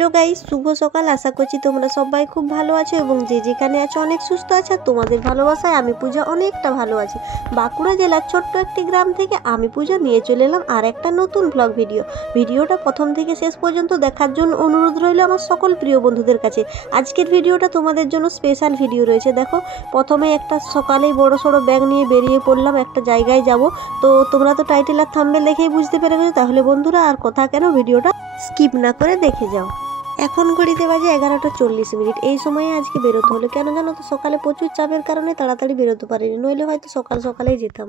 Hello guys, শুভ সকাল। আশা করছি তোমরা সবাই খুব ভালো আছো এবং যে যেখানে আছো অনেক সুস্থ আছো। তোমাদের ভালোবাসায় আমি পূজা অনেকটা ভালো আছি। বাঁকুড়া জেলার ছোট্ট একটি গ্রাম থেকে আমি পূজা নিয়ে চলে এলাম আর একটা নতুন ব্লগ ভিডিওটা প্রথম থেকে শেষ পর্যন্ত দেখার জন্য অনুরোধ রইল আমার সকল প্রিয় বন্ধুদের কাছে। আজকের ভিডিওটা তোমাদের জন্য স্পেশাল ভিডিও রয়েছে। দেখো, প্রথমে একটা সকালেই বড় সড়ো ব্যাগ নিয়ে বেরিয়ে পড়লাম, একটা জায়গায় যাব। তো তোমরা তো টাইটেল আর থাম্বনেল দেখেই বুঝতে পেরে গেছো। তাহলে বন্ধুরা আর কথা কেন, ভিডিওটা স্কিপ না করে দেখে যাও। এখন ঘড়িতে বাজে 11:40। এই সময়ে আজকে বেরোতে হলো, কেন জানো তো? সকালে প্রচুর চাপের কারণে তাড়াতাড়ি বেরোতে পারিনি, নইলে হয়তো সকাল সকালেই যেতাম।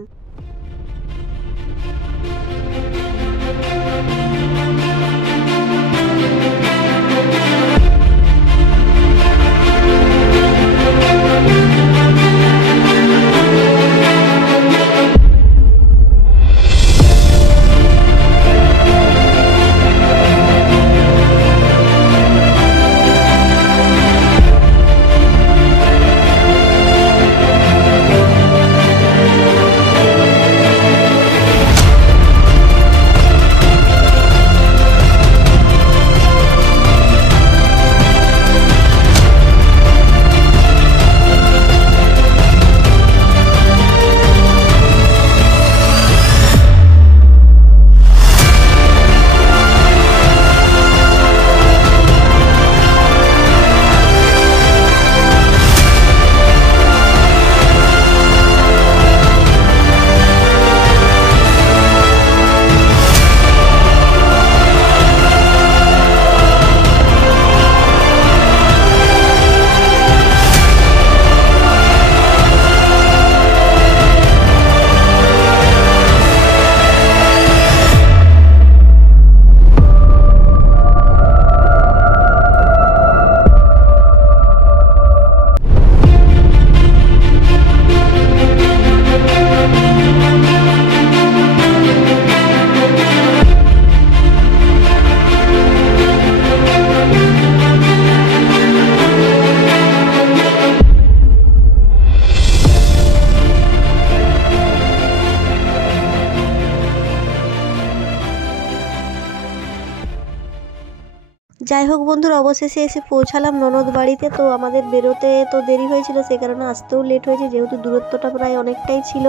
যাই হোক বন্ধুরা, অবশেষে এসে পৌঁছালাম ননদ বাড়িতে। তো আমাদের বেরোতে তো দেরি হয়েছিল, সে কারণে আসতেও লেট হয়েছে, যেহেতু দূরত্বটা প্রায় অনেকটাই ছিল।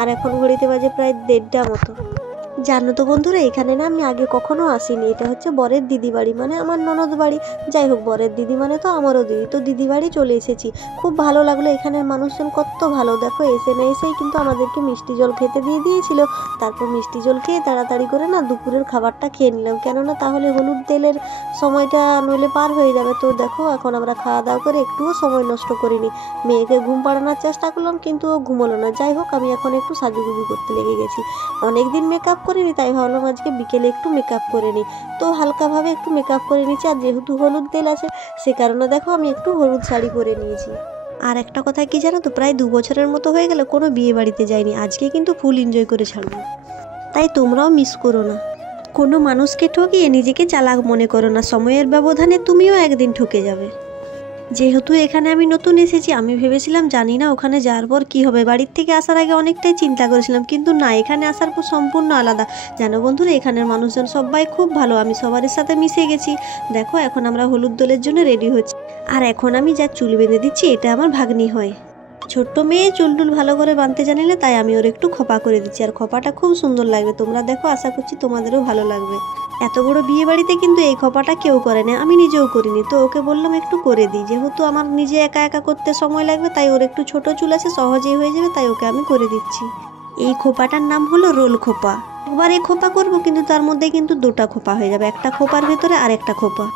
আর এখন ঘড়িতে বাজে প্রায় 1:30 মতো। জানো তো বন্ধুরা, এখানে না আমি আগে কখনো আসিনি। এটা হচ্ছে বরের দিদি বাড়ি, মানে আমার ননদ বাড়ি। যাই হোক, বরের দিদি মানে তো আমারও দিদি। তো দিদি বাড়ি চলে এসেছি, খুব ভালো লাগলো। এখানের মানুষজন কত ভালো, দেখো এসে না এসেই কিন্তু আমাদেরকে মিষ্টি জল খেতে দিয়ে দিয়েছিল। তারপর মিষ্টি জল খেয়ে তাড়াতাড়ি করে না দুপুরের খাবারটা খেয়ে নিলাম, কেননা তাহলে হলুদ তেলের সময়টা নইলে পার হয়ে যাবে। তো দেখো, এখন আমরা খাওয়া দাওয়া করে একটুও সময় নষ্ট করিনি। মেয়েকে ঘুম পাড়ানোর চেষ্টা করলাম, কিন্তু ও ঘুমোলো না। যাই হোক, আমি এখন একটু সাজুগুজু করতে লেগে গেছি। অনেকদিন মেকআপ করিনি, তাই ভাবলাম আজকে বিকেলে একটু মেকআপ করে নিই। তো হালকাভাবে একটু মেকআপ করে নিচ্ছি, আর যেহেতু হলুদ তেল আছে সে কারণে দেখো আমি একটু হলুদ শাড়ি পরে নিয়েছি। আর একটা কথা কি জানো তো, প্রায় 2 বছরের মতো হয়ে গেল কোনো বিয়ে বাড়িতে যাইনি। আজকে কিন্তু ফুল এনজয় করে ছাড়বো, তাই তোমরাও মিস করো না। কোনো মানুষকে ঠকিয়ে নিজেকে চালাক মনে করো না, সময়ের ব্যবধানে তুমিও একদিন ঠকে যাবে। যেহেতু এখানে আমি নতুন এসেছি, আমি ভেবেছিলাম জানি না ওখানে যাওয়ার পর কী হবে। বাড়ির থেকে আসার আগে অনেকটাই চিন্তা করেছিলাম, কিন্তু না, এখানে আসার পর সম্পূর্ণ আলাদা। জানো বন্ধুরা, এখানের মানুষজন সবাই খুব ভালো, আমি সবার সাথে মিশে গেছি। দেখো, এখন আমরা হলুদ দোলের জন্য রেডি হচ্ছি। আর এখন আমি যা চুল বেঁধে দিচ্ছি, এটা আমার ভাগ্নি হয়। ছোট্ট মেয়ে চুল টুল ভালো করে বাঁধতে জানে না, তাই আমি ওর একটু খোপা করে দিচ্ছি। আর খোপাটা খুব সুন্দর লাগবে, তোমরা দেখো, আশা করছি তোমাদেরও ভালো লাগবে। এত বড় বিয়ে বাড়িতে কিন্তু এই খোপাটা কেউ করে না, আমি নিজেও করিনি। তো ওকে বললাম একটু করে দিই, যেহেতু আমার নিজে একা একা করতে সময় লাগবে, তাই ওর একটু ছোট চুল আছে, সহজেই হয়ে যাবে, তাই ওকে আমি করে দিচ্ছি। এই খোপাটার নাম হলো রোল খোপা। একবার এই খোপা করবো, কিন্তু তার মধ্যে কিন্তু 2টা খোপা হয়ে যাবে, একটা খোপার ভেতরে আর একটা খোপা।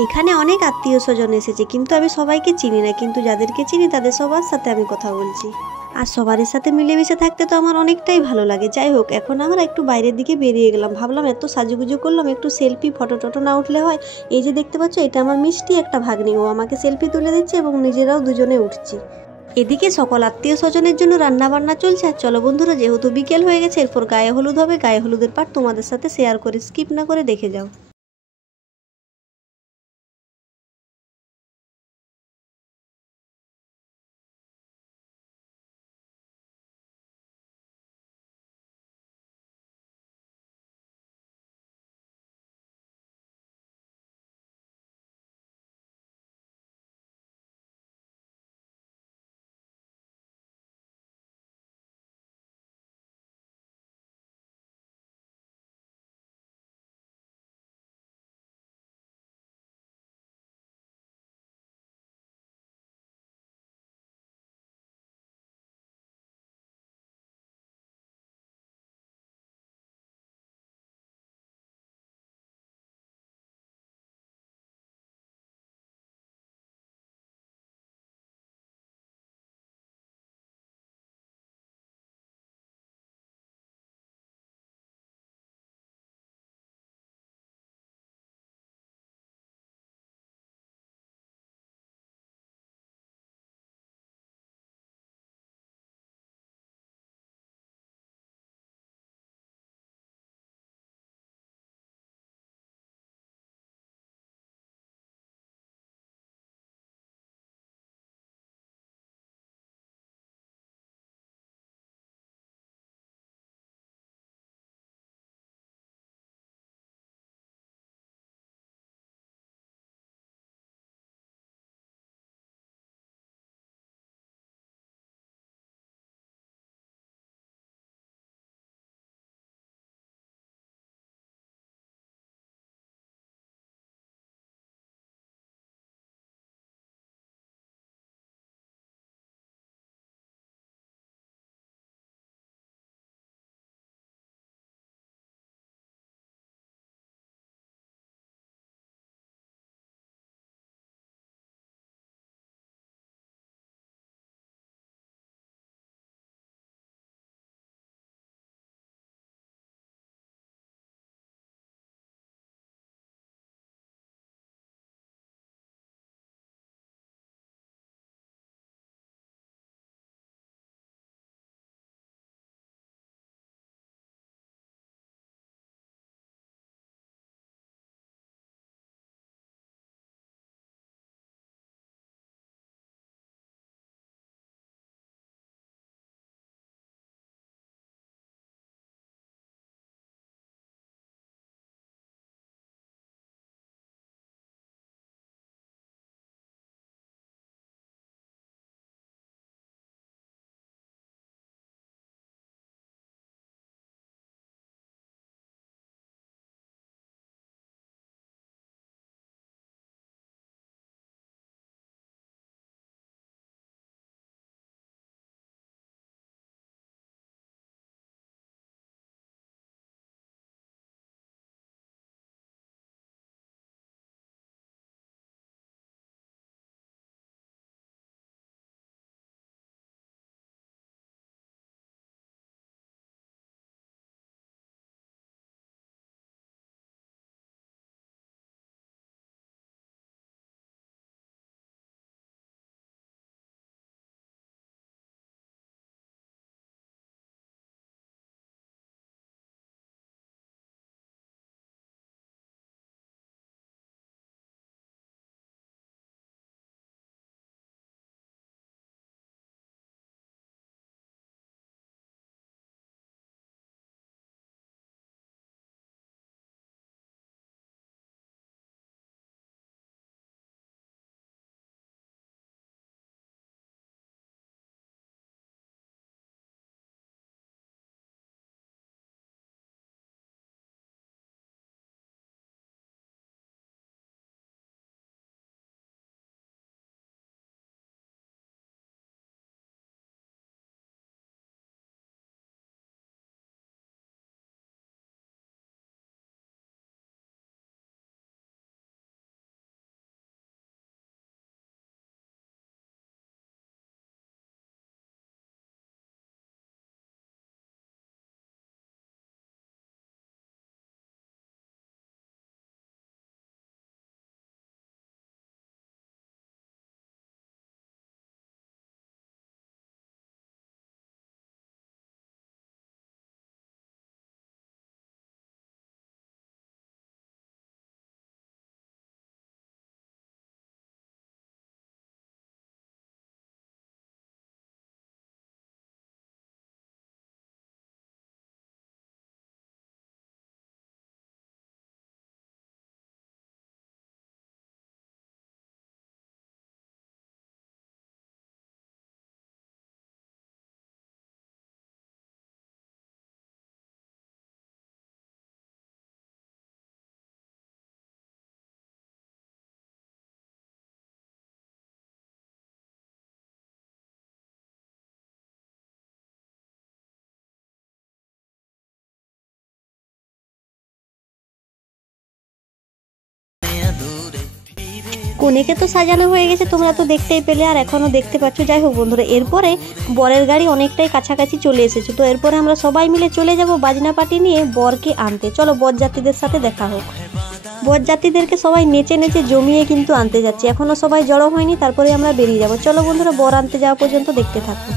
এইখানে অনেক আত্মীয় স্বজন এসেছে, কিন্তু আমি সবাইকে চিনি না, কিন্তু যাদেরকে চিনি তাদের সবার সাথে আমি কথা বলছি। আর সবার সাথে মিলেমিশে থাকতে তো আমার অনেকটাই ভালো লাগে। যাই হোক, এখন আমরা একটু বাইরের দিকে বেরিয়ে গেলাম। ভাবলাম এত সাজুগুজু করলাম, একটু সেলফি ফটো টটো না উঠলে হয়। এই যে দেখতে পাচ্ছ, এটা আমার মিষ্টি একটা ভাগ্নি, ও আমাকে সেলফি তুলে দিচ্ছে এবং নিজেরাও দুজনে উঠছি। এদিকে সকল আত্মীয় স্বজনের জন্য রান্না বান্না চলছে। আর চলো বন্ধুরা, যেহেতু বিকেল হয়ে গেছে, এরপর গায়ে হলুদ হবে। গায়ে হলুদের পার্ট তোমাদের সাথে শেয়ার করে, স্কিপ না করে দেখে যাও। কনেকে তো সাজানো হয়ে গেছে, তোমরা তো দেখতেই পেলে আর এখনও দেখতে পাচ্ছ। যাই হোক বন্ধুরা, এরপরে বরের গাড়ি অনেকটাই কাছাকাছি চলে এসেছে। তো এরপরে আমরা সবাই মিলে চলে যাব বাজনা পাটি নিয়ে বরকে আনতে। চলো বরযাত্রীদের সাথে দেখা হোক। বরযাত্রীদেরকে সবাই নেচে নেচে জমিয়ে কিন্তু আনতে যাচ্ছে, এখনও সবাই জড়ো হয়নি, তারপরে আমরা বেরিয়ে যাব। চলো বন্ধুরা, বর আনতে যাওয়া পর্যন্ত দেখতে থাকো।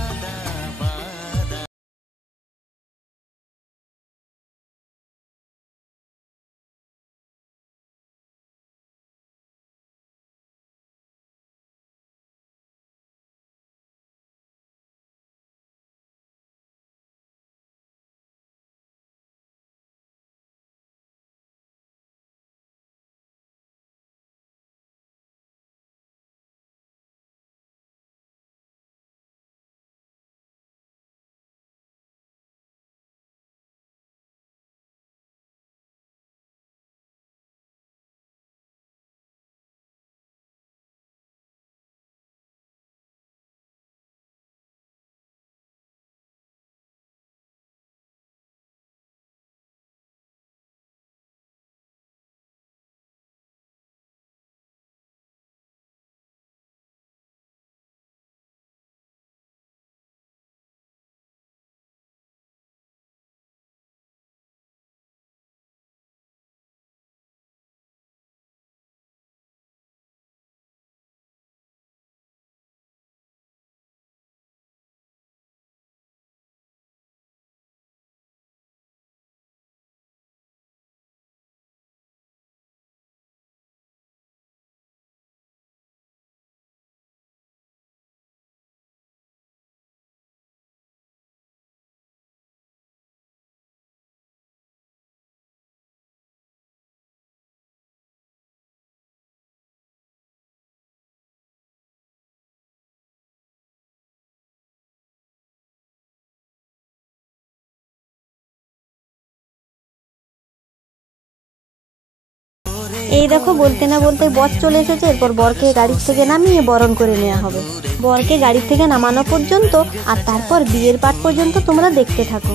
এই দেখো, বলতে না বলতে বর চলে এসেছে। এরপর বরকে গাড়ির থেকে নামিয়ে বরণ করে নেওয়া হবে। বরকে গাড়ি থেকে নামানো পর্যন্ত আর তারপর বিয়ের পাট পর্যন্ত তোমরা দেখতে থাকো।